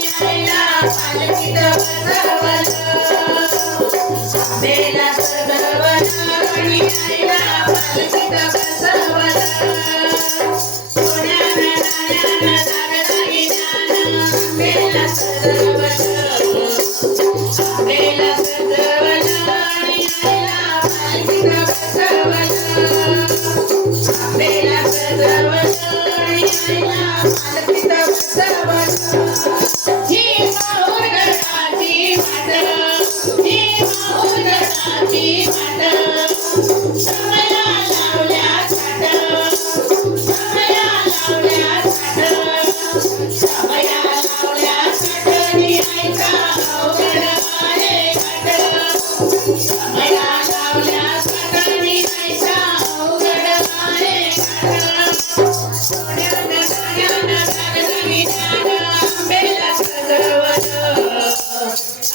आईला पालखीत बसवलं आंबेला सजवलं आणि आईला पालखीत बसवलं सोन्यानं नाण्यानं दागदागिन्यानं आंबेला सजवलं आंबेला सजवलं आणि आईला पालखीत बसवलं आंबेला सजवलं आणि आईला पालखीत बसवलं ही माऊर गडाची वाट ही माऊर गडाची वाट समया लावल्या थाट समया लावल्या थाट समया लावल्या थाटनी ऐका अवघड आहे घाट समया लावल्या थाटनी ऐका अवघड आहे घाट सोन्यानं नाण्यानं दागदागिन्यानं आंबेला सजवलं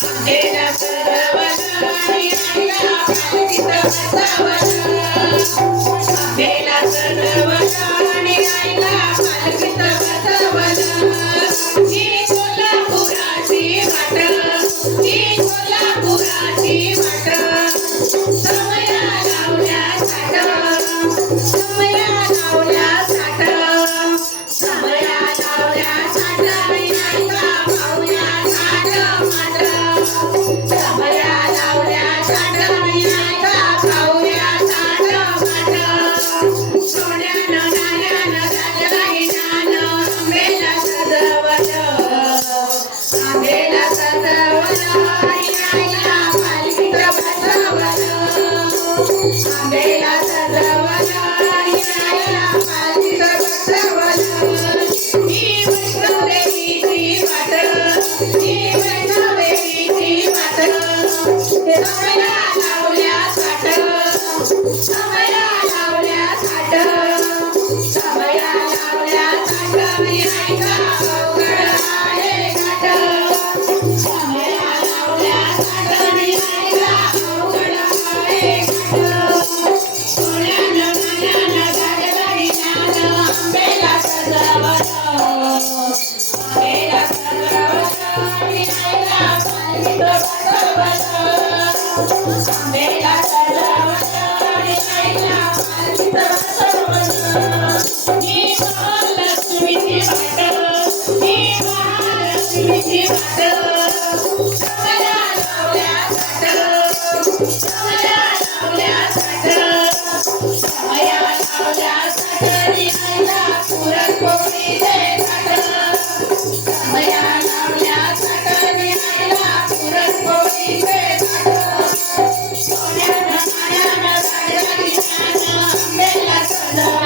आंबेला सजवलं आणि आईला पालखीत बसवलं आंबेला सजवलं आणि आईला पालखीत बसवलं ही कोल्हापुराची वाट ही कोल्हापुराची वाट समया लावल्या थाट समया लावल्या थाट समया लावल्या थाट ऐका पाहुण्या थाट माट समया लावल्या थाट ऐका पाहुण्या थाट माट सोन्यानं नाण्यानं दागदागिन्यानं आंबेला सजवलं आंबेला सजवलं आणि आईला पालखीत बसवलं आंबेला सजवलं आणि आईला पालखीत बसवलं ही वैष्णवदेवीची वाट ही वैष्णवदेवीची वाट समया लावल्या थाट समया लावल्या थाट समया लावल्या थाट ऐका अवघड आहे घाट समया लावल्या थाट ऐका अवघड आहे घाट सोन्यानं नाण्यानं दागदागिन्यानं आंबेला सजवलं आंबेला सजवलं आणि आईला पालखीत बसवलं आंबेला सजवलं आणि आईला पालखीत बसवलं ही महालक्ष्मीची वाट ही महालक्ष्मीची वाट समया लावल्या थाट समया लावल्या थाट समया लावल्या थाटनी आईला पुरणपोळी दे थाट समया लावल्या थाटनी आईला पुरणपोळी दे थाट सोन्यानं नाण्यानं दागदागिन्यानं आंबेला सजवलं